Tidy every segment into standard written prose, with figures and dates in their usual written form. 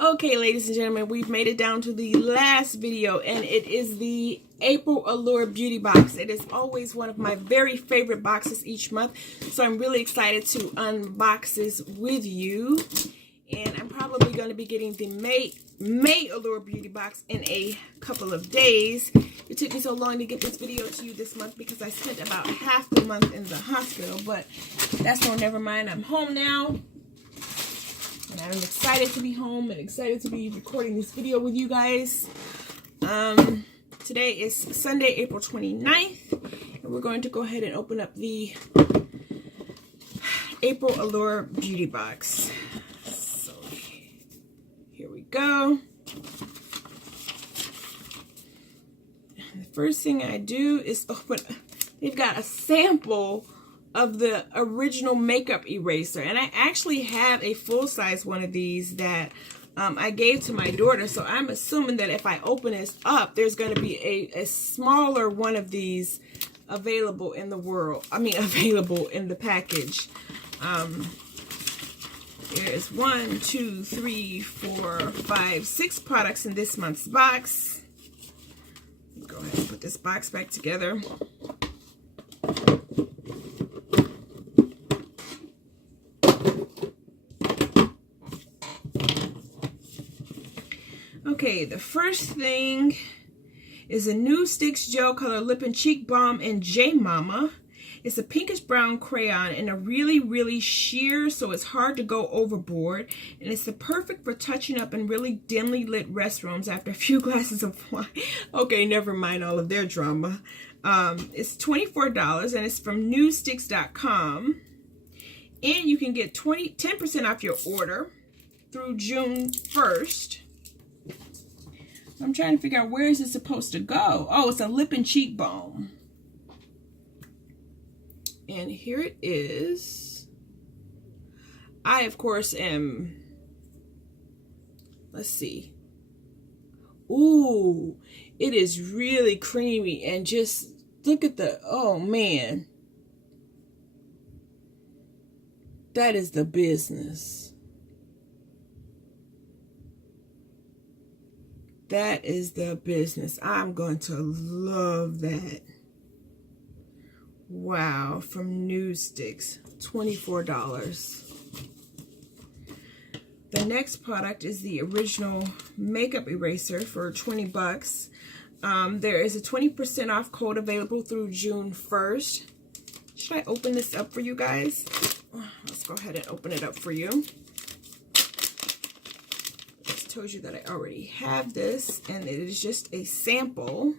Okay, ladies and gentlemen, we've made it down to the last video, and it is the April Allure Beauty Box. It is always one of my very favorite boxes each month, so I'm really excited to unbox this with you. And I'm probably going to be getting the May Allure Beauty Box in a couple of days. It took me so long to get this video to you this month because I spent about half the month in the hospital, but that's no, never mind. I'm home now. And I'm excited to be home and excited to be recording this video with you guys. Today is Sunday, April 29th. And we're going to go ahead and open up the April Allure Beauty Box. So here we go. The first thing I do is open. They've got a sample of the original makeup eraser, and I actually have a full-size one of these that I gave to my daughter, so I'm assuming that if I open this up, there's going to be a smaller one of these available in the world. I mean, available in the package. There's 1, 2, 3, 4, 5, 6 products in this month's box. Go ahead and put this box back together. Okay, the first thing is a new Sticks Gel Color Lip and Cheek Balm in J Mama. It's a pinkish brown crayon and a really sheer, so it's hard to go overboard. And it's the perfect for touching up in really dimly lit restrooms after a few glasses of wine. Okay, never mind all of their drama. It's $24 and it's from newsticks.com. And you can get 10% off your order through June 1st. I'm trying to figure out where is it supposed to go. Oh, it's a lip and cheek balm. And here it is. I, of course, am... Let's see. Ooh, it is really creamy. And just look at the... Oh, man. That is the business. That is the business. I'm going to love that. Wow, from Newsticks, $24. The next product is the original makeup eraser for 20 bucks. There is a 20% off code available through June 1st. Should I open this up for you guys? Let's go ahead and open it up for you. Told you that I already have this, and it is just a sample.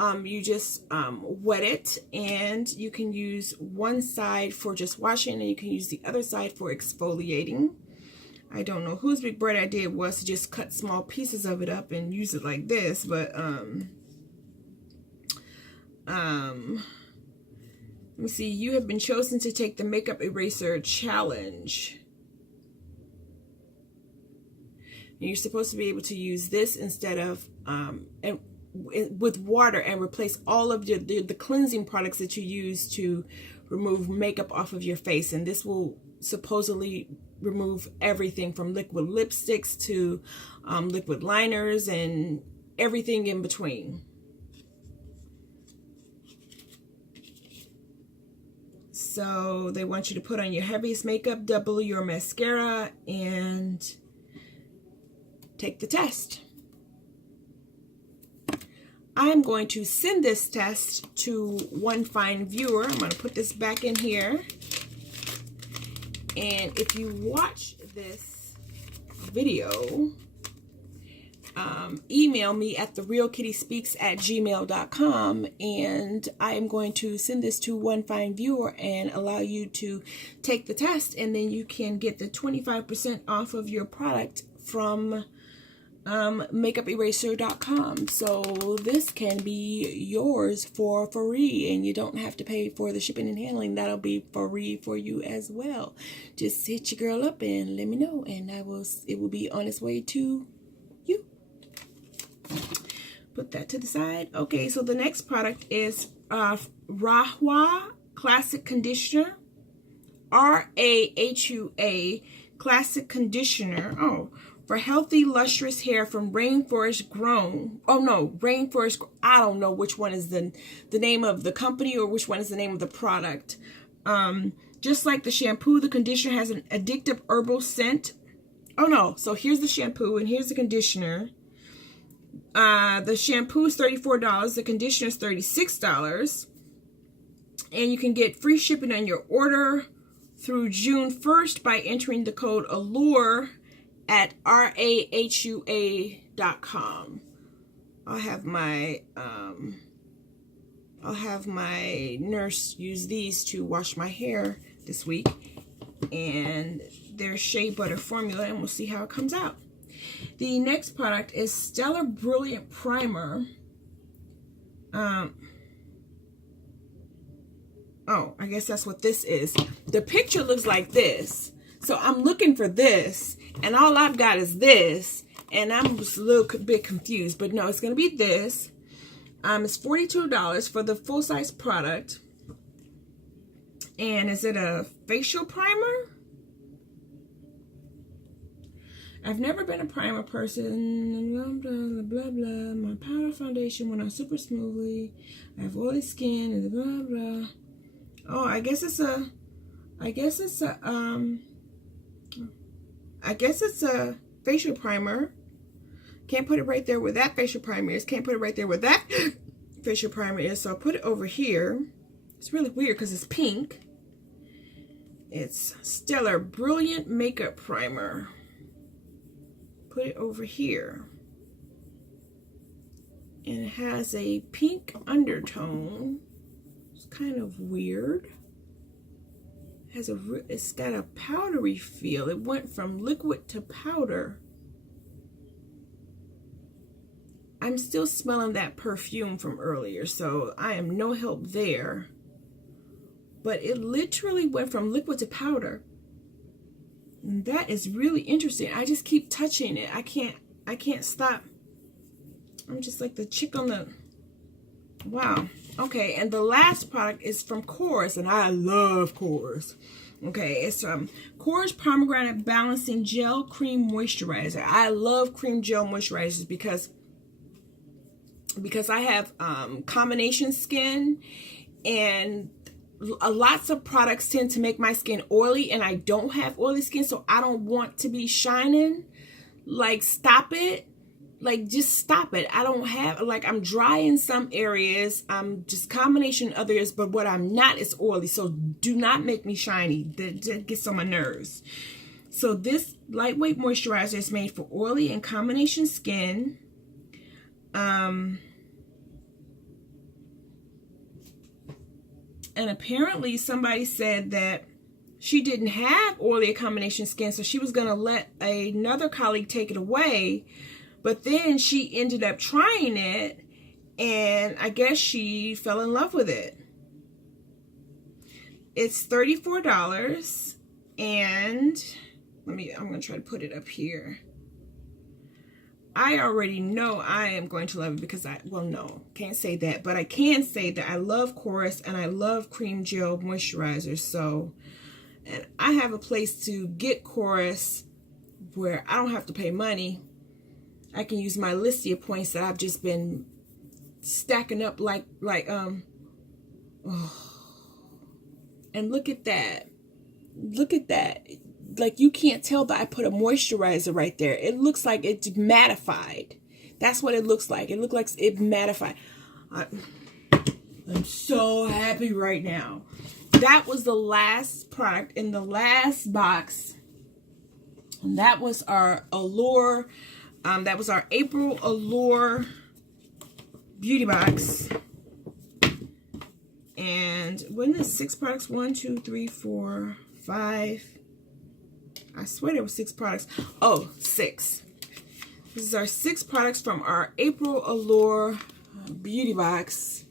You just wet it, and you can use one side for just washing, and you can use the other side for exfoliating. I don't know whose big bright idea it was to just cut small pieces of it up and use it like this, but let me see. You have been chosen to take the makeup eraser challenge. You're supposed to be able to use this instead of with water and replace all of the cleansing products that you use to remove makeup off of your face. And this will supposedly remove everything from liquid lipsticks to liquid liners and everything in between. So they want you to put on your heaviest makeup, double your mascara, and take the test. I'm going to send this test to one fine viewer. I'm going to put this back in here. And if you watch this video, email me at therealkittyspeaks@gmail.com, and I am going to send this to one fine viewer and allow you to take the test, and then you can get the 25% off of your product from makeuperaser.com. So this can be yours for free, and you don't have to pay for the shipping and handling. That'll be free for you as well. Just hit your girl up and let me know, and it will be on its way to you. Put that to the side. Okay, so the next product is Rahua Classic Conditioner. RAHUA Classic Conditioner. Oh, for healthy, lustrous hair from Rainforest Grown. Oh no, Rainforest. I don't know which one is the name of the company or which one is the name of the product. Just like the shampoo, the conditioner has an addictive herbal scent. Oh no, so here's the shampoo and here's the conditioner. The shampoo is $34. The conditioner is $36. And you can get free shipping on your order through June 1st by entering the code Allure at rahua.com. I'll have my nurse use these to wash my hair this week, and their shea butter formula, and we'll see how it comes out. The next product is Stellar Brilliant Primer. Oh, I guess that's what this is. The picture looks like this. So I'm looking for this, and all I've got is this, and I'm just a little bit confused. But no, it's going to be this. It's $42 for the full-size product. And is it a facial primer? I've never been a primer person. Blah, blah, blah, blah. My powder foundation went on super smoothly. I have oily skin and blah, blah. Oh, I guess it's a facial primer. Can't put it right there where that facial primer is. Can't put it right there where that facial primer is. So I'll put it over here. It's really weird because it's pink. It's Stellar Brilliant Makeup Primer. Put it over here. And it has a pink undertone. It's kind of weird. It's got a powdery feel. It went from liquid to powder. I'm still smelling that perfume from earlier, so I am no help there. But it literally went from liquid to powder. And that is really interesting. I just keep touching it. I can't stop. I'm just like the chick on the... Wow. Okay, and the last product is from Korres, and I love Korres. Okay, it's Korres Pomegranate Balancing Gel Cream Moisturizer. I love cream gel moisturizers because I have combination skin, and lots of products tend to make my skin oily, and I don't have oily skin, so I don't want to be shining. Like, stop it. Like, just stop it. I don't have, like, I'm dry in some areas. I'm just combination in others, but what I'm not is oily. So do not make me shiny. That gets on my nerves. So this lightweight moisturizer is made for oily and combination skin. And apparently somebody said that she didn't have oily combination skin, so she was going to let another colleague take it away. But then she ended up trying it, and I guess she fell in love with it. It's $34, and I'm going to try to put it up here. I already know I am going to love it because no, can't say that. But I can say that I love Korres and I love cream gel moisturizers. So, and I have a place to get Korres where I don't have to pay money. I can use my Listia points that I've just been stacking up and look at that. Look at that. Like, you can't tell that I put a moisturizer right there. It looks like it's mattified. That's what it looks like. It looks like it mattified. I'm so happy right now. That was the last product in the last box. And that was our Allure. That was our April Allure beauty box. And when is 6 products? 1, 2, 3, 4, 5. I swear there were 6 products. Oh, 6. This is our 6 products from our April Allure beauty box.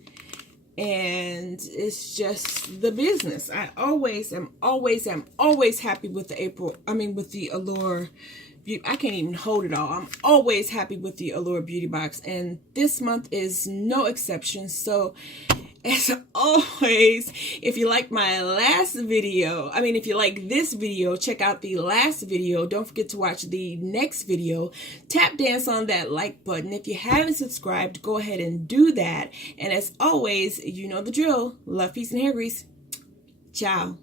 And it's just the business. I always am always happy with the Allure. I can't even hold it all. I'm always happy with the Allure beauty box, and this month is no exception. So As always, if you like my last video, if you like this video, check out the last video. Don't forget to watch the next video. Tap dance on that like button. If you haven't subscribed, go ahead and do that. And as always, you know the drill. Love, peace, and hair grease. Ciao.